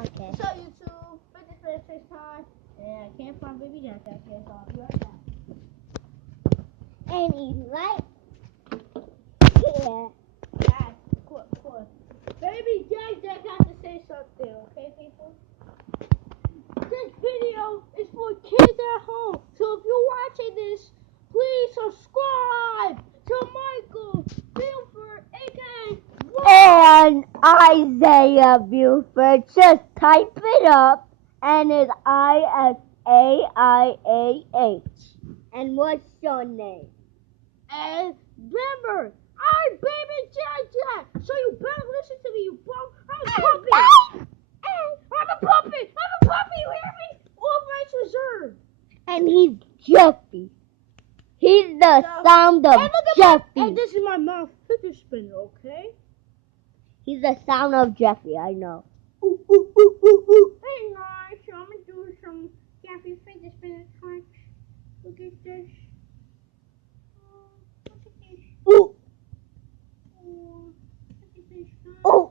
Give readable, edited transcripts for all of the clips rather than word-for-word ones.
Okay. So YouTube, finish this time, and I can't find Baby Jack Jack here, so I'll be right back. And he's right here. Guys, quick. Baby Jack Jack has to say something, okay, people? This video is for kids at home, so if you're watching this, please subscribe to Michael Buford, aka And Isaiah Buford. Just type it up, and it's ISAIAH. And what's your name? And remember, I'm Baby Jack Jack, so you better listen to me, you bum. I'm a puppet. I'm a puppet, you hear me? All rights reserved. And he's Jeffy. He's the sound of And look at Jeffy. and this is my mouth fidget spinner, okay? He's the sound of Jeffy, I know. Hey guys, so I'm gonna do some Jeffy fidget spinner tricks. Look at this. Look at this. Ooh. Look at this. Oh.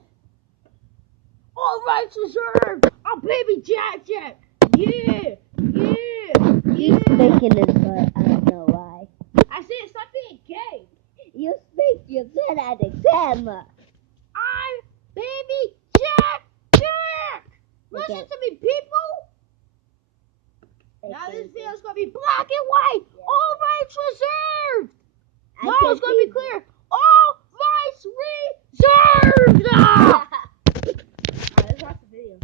All rights reserved. I'm Baby Jack Jack. Yeah. He's making his butt, I don't know why. I said stop being gay. You think you're good at the camera. I'm Baby Jack Jack. Listen Okay. to me, people. Now this video's gonna be black and white. Yeah. All rights reserved. I No, can it's gonna see be clear. All rights reserved.